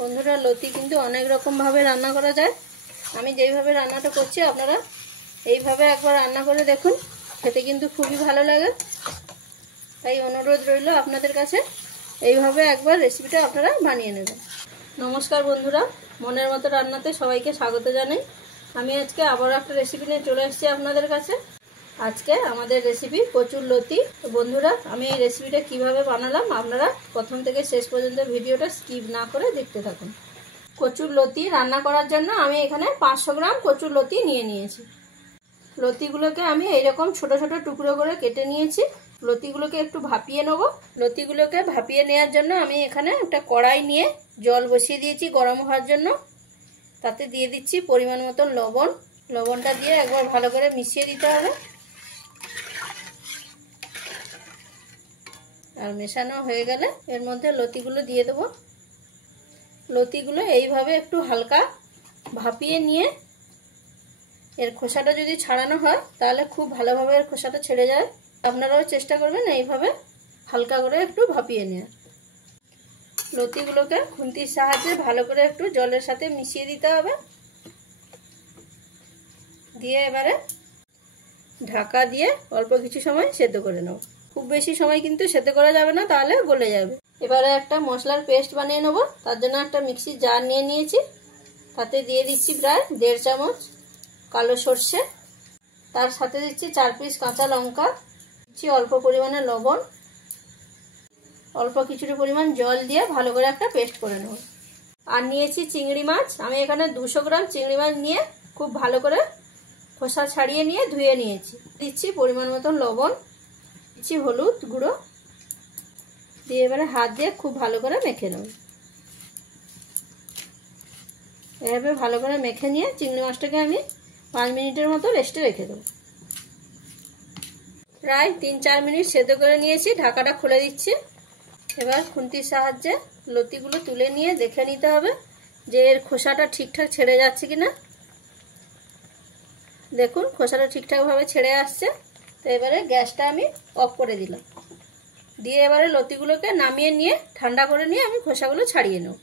বন্ধুরা, লতি কিন্তু অনেক রকমভাবে রান্না করা যায়। আমি যেইভাবে রান্নাটা করছি আপনারা এইভাবে একবার রান্না করে দেখুন, খেতে কিন্তু খুবই ভালো লাগে। তাই অনুরোধ রইল আপনাদের কাছে এইভাবে একবার রেসিপিটা আপনারা বানিয়ে নেবেন। নমস্কার বন্ধুরা, মনের মতো রান্নাতে সবাইকে স্বাগত জানাই। আমি আজকে আবার একটা রেসিপি নিয়ে চলে এসেছি আপনাদের কাছে। আজকে আমাদের রেসিপি কচুর লতি। তো বন্ধুরা, আমি এই রেসিপিটা কিভাবে বানালাম আপনারা প্রথম থেকে শেষ পর্যন্ত ভিডিওটা স্কিপ না করে দেখতে থাকুন। কচুর লতি রান্না করার জন্য আমি এখানে 500 গ্রাম কচুর লতি নিয়ে নিয়েছি। লতিগুলোকে আমি এইরকম ছোট ছোট টুকরো করে কেটে নিয়েছি। লতিগুলোকে একটু ভাপিয়ে নেব। লতিগুলোকে ভাপিয়ে নেওয়ার জন্য আমি এখানে একটা কড়াই নিয়ে জল বসিয়ে দিয়েছি গরম হওয়ার জন্য। তাতে দিয়ে দিচ্ছি পরিমাণ মতো লবণ। লবণটা দিয়ে একবার ভালো করে মিশিয়ে দিতে হবে। আর মেশানো হয়ে গেলে এর মধ্যে লতিগুলো দিয়ে দেবো। লতিগুলো এইভাবে একটু হালকা ভাপিয়ে নিয়ে এর খোসাটা যদি ছাড়ানো হয় তাহলে খুব ভালোভাবে এর খোসাটা ছেড়ে যায়। আপনারাও চেষ্টা করবেন এইভাবে হালকা করে একটু ভাপিয়ে নেওয়ার। লতিগুলোকে খুন্তির সাহায্যে ভালো করে একটু জলের সাথে মিশিয়ে দিতে হবে। দিয়ে এবারে ঢাকা দিয়ে অল্প কিছু সময় সেদ্ধ করে নেব। খুব বেশি সময় কিন্তু সেদ্ধ করা যাবে না, তাহলে গলে যাবে। এবারে একটা মশলার পেস্ট বানিয়ে নেব। তার জন্য একটা মিক্সির জার নিয়ে নিয়েছি। তাতে দিয়ে দিচ্ছি প্রায় 1.5 চামচ কালো সর্ষে। তার সাথে দিচ্ছি 4 পিস কাঁচা লঙ্কা, দিচ্ছি অল্প পরিমাণে লবণ, অল্প কিছুটা পরিমাণ জল দিয়ে ভালো করে একটা পেস্ট করে নেব। আর নিয়েছি চিংড়ি মাছ। আমি এখানে 200 গ্রাম চিংড়ি মাছ নিয়ে খুব ভালো করে খোসা ছাড়িয়ে নিয়ে ধুয়ে নিয়েছি। দিচ্ছি পরিমাণ মতো লবণ, দিচ্ছি হলুদ গুঁড়ো, দিয়ে এবারে হাত দিয়ে খুব ভালো করে মেখে নেব। এভাবে ভালো করে মেখে নিয়ে চিংড়ি মাছটাকে আমি 5 মিনিটের মতো রেস্টে রেখে দেবো। প্রায় 3-4 মিনিট সেদ্ধ করে নিয়েছি। ঢাকাটা খুলে দিচ্ছি। এবার খুন্তির সাহায্যে লতিগুলো তুলে নিয়ে দেখে নিতে হবে যে এর খোসাটা ঠিকঠাক ছেড়ে যাচ্ছে কিনা। দেখুন খোসাটা ঠিকঠাকভাবে ছেড়ে আসছে। তো এবারে গ্যাসটা আমি অফ করে দিলাম। দিয়ে এবারে লতিগুলোকে নামিয়ে নিয়ে ঠান্ডা করে নিয়ে আমি খোসাগুলো ছাড়িয়ে নেব।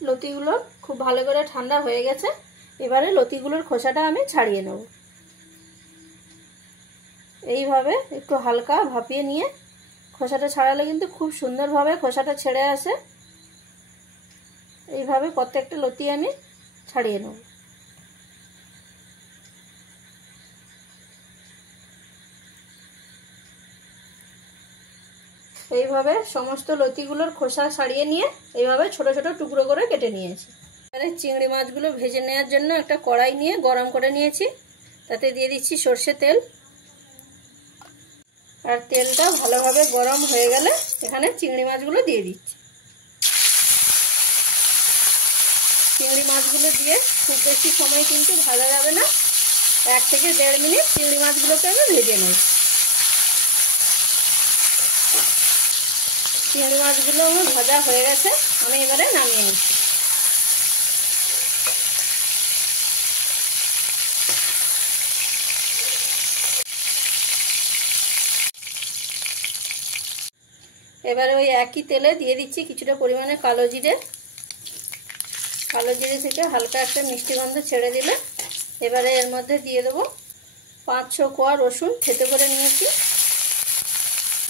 লতিগুলো খুব ভালো করে ঠান্ডা হয়ে গেছে। এবারে লতিগুলোর খোসাটা আমি ছাড়িয়ে নেব। এইভাবে একটু হালকা ভাপিয়ে নিয়ে খোসাটা ছাড়ালে কিন্তু খুব সুন্দরভাবে খোসাটা ছেড়ে আসে। এইভাবে প্রত্যেকটা লতি আমি ছাড়িয়ে নেব। এইভাবে সমস্ত লতিগুলোর খোসা ছাড়িয়ে নিয়ে এইভাবে ছোট ছোট টুকরো করে কেটে নিয়েছি। এবারে চিংড়ি মাছগুলো ভেজে নেওয়ার জন্য একটা কড়াই নিয়ে গরম করে নিয়েছি। তাতে দিয়ে দিচ্ছি সর্ষে তেল। আর তেলটা ভালোভাবে গরম হয়ে গেলে এখানে চিংড়ি মাছগুলো দিয়ে দিচ্ছি। চিংড়ি মাছগুলো দিয়ে খুব বেশি সময় কিন্তু ভাজা যাবে না। 1 থেকে 1.5 মিনিট চিংড়ি মাছগুলোকে আমি ভেজে নেব। চিংড়ি মাছগুলো আমার ভাজা হয়ে গেছে। আমি এবারে নামিয়ে নিচ্ছি। এবারে ওই একই তেলে দিয়ে দিচ্ছি কিছুটা পরিমাণে কালো জিরে। কালো জিরে থেকে হালকা একটা মিষ্টি গন্ধ ছেড়ে দিলে এবারে এর মধ্যে দিয়ে দেবো 5-6 কোয়া রসুন থেতো করে নিয়েছি।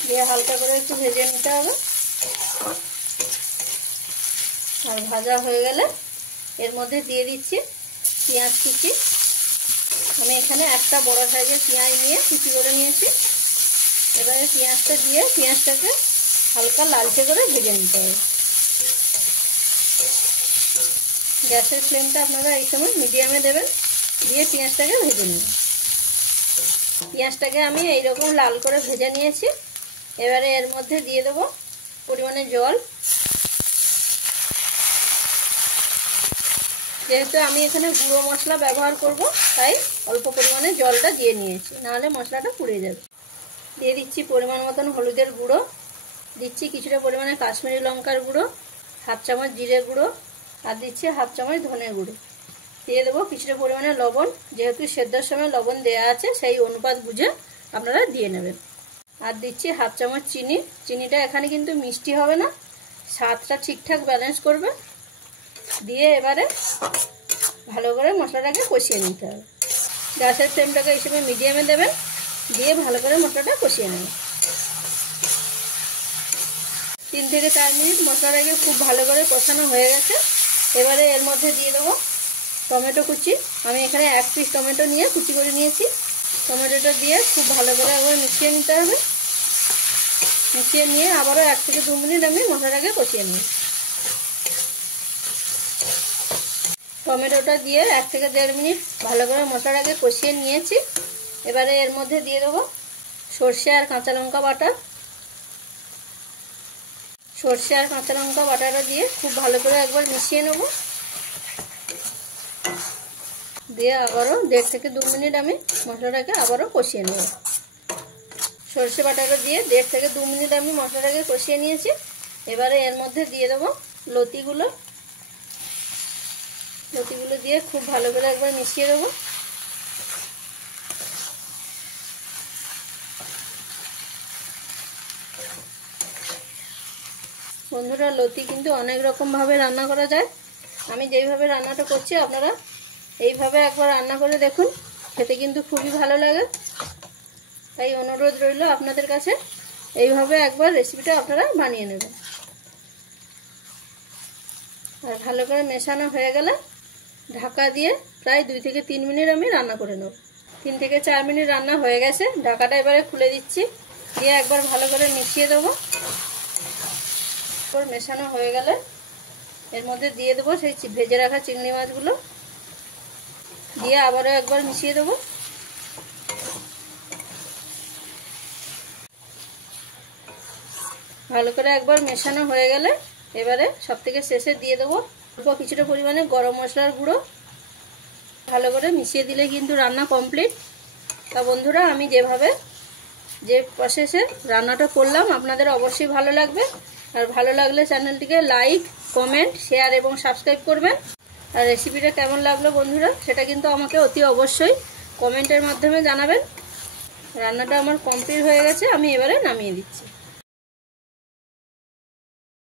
দিয়ে হালকা করে একটু ভেজে নিতে হবে। আর ভাজা হয়ে গেলে এর মধ্যে দিয়ে দিচ্ছি পেঁয়াজ কুচি। আমি এখানে একটা বড় সাইজের পেঁয়াজ নিয়ে কুচি করে নিয়েছি। এবারে পেঁয়াজটা দিয়ে পেঁয়াজটাকে হালকা লালচে করে ভেজে নিতে হবে। গ্যাসের ফ্লেমটা আপনারা এই সময় মিডিয়ামে দেবেন। দিয়ে পেঁয়াজটাকে ভেজে নেবেন। পেঁয়াজটাকে আমি এইরকম লাল করে ভেজে নিয়েছি। এবারে এর মধ্যে দিয়ে দেবো পরিমাণে জল। যেহেতু আমি এখানে গুঁড়ো মশলা ব্যবহার করব তাই অল্প পরিমাণে জলটা দিয়ে নিয়েছি, নাহলে মশলাটা পুড়ে যাবে। দিয়ে দিচ্ছি পরিমাণ মতন হলুদের গুঁড়ো, দিচ্ছি কিছুটা পরিমাণে কাশ্মীরি লঙ্কার গুঁড়ো, 1/2 চামচ জিরে গুঁড়ো, আর দিচ্ছি 1/2 চামচ ধনে গুঁড়ো। দিয়ে দেবো কিছুটা পরিমাণে লবণ। যেহেতু সেদ্ধর সময় লবণ দেওয়া আছে সেই অনুপাত বুঝে আপনারা দিয়ে নেবেন। আর দিচ্ছি 1/2 চামচ চিনি। চিনিটা এখানে কিন্তু মিষ্টি হবে না, স্বাদটা ঠিকঠাক ব্যালেন্স করবে। দিয়ে এবারে ভালো করে মশলাটাকে কষিয়ে নিতে হবে। গ্যাসের ফ্লেমটাকে এই সময় মিডিয়ামে দেবেন, দিয়ে ভালো করে মশলাটা কষিয়ে নেবেন। 3 থেকে 4 মিনিট মশলাটাকে খুব ভালো করে কষানো হয়ে গেছে। এবারে এর মধ্যে দিয়ে দেবো টমেটো কুচি। আমি এখানে 1 পিস টমেটো নিয়ে কুচি করে নিয়েছি। টমেটোটা দিয়ে খুব ভালো করে একবার মিশিয়ে নিতে হবে। মিশিয়ে নিয়ে আবারও 1 থেকে 2 মিনিট আমি মশলাটাকে কষিয়ে নিই। টমেটোটা দিয়ে 1 থেকে 1.5 মিনিট ভালো করে মশলাটাকে কষিয়ে নিয়েছি। এবারে এর মধ্যে দিয়ে দেবো সর্ষে আর কাঁচা লঙ্কা বাটা। সর্ষে আর কাঁচা লঙ্কা বাটাটা দিয়ে খুব ভালো করে একবার মিশিয়ে নেব। দিয়ে আবারও 1.5 থেকে 2 মিনিট আমি মশলাটাকে আবারও কষিয়ে নেব। সর্ষে বাটাটা দিয়ে 1.5 থেকে 2 মিনিট আমি মশলাটাকে কষিয়ে নিয়েছি। এবারে এর মধ্যে দিয়ে দেবো লতিগুলো। লতিগুলো দিয়ে খুব ভালো করে একবার মিশিয়ে দেবো। বন্ধুরা, লতি কিন্তু অনেক রকমভাবে রান্না করা যায়। আমি যেইভাবে রান্নাটা করছি আপনারা এইভাবে একবার রান্না করে দেখুন, খেতে কিন্তু খুবই ভালো লাগে। তাই অনুরোধ রইল আপনাদের কাছে এইভাবে একবার রেসিপিটা আপনারা বানিয়ে নেবেন। আর ভালো করে মেশানো হয়ে গেলে ঢাকা দিয়ে প্রায় 2 থেকে 3 মিনিট আমি রান্না করে নেব। 3 থেকে 4 মিনিট রান্না হয়ে গেছে। ঢাকাটা এবারে খুলে দিচ্ছি, দিয়ে একবার ভালো করে মিশিয়ে দেবো। মেশানো হয়ে গেলে এর মধ্যে দিয়ে দেবো সেই ভেজে রাখা চিংড়ি মাছগুলো, দিয়ে আবারও একবার মিশিয়ে দেবো। ভালো করে একবার মেশানো হয়ে গেলে এবারে সবথেকে শেষে দিয়ে দেবো অল্প কিছুটা পরিমাণে গরম মশলার গুঁড়ো। ভালো করে মিশিয়ে দিলে কিন্তু রান্না কমপ্লিট। তা বন্ধুরা, আমি যে প্রসেসে রান্নাটা করলাম আপনাদের অবশ্যই ভালো লাগবে। আর ভালো লাগলে চ্যানেলটিকে লাইক, কমেন্ট, শেয়ার এবং সাবস্ক্রাইব করবেন। আর রেসিপিটা কেমন লাগলো বন্ধুরা সেটা কিন্তু আমাকে অতি অবশ্যই কমেন্টের মাধ্যমে জানাবেন। রান্নাটা আমার কমপ্লিট হয়ে গেছে, আমি এবারে নামিয়ে দিচ্ছি।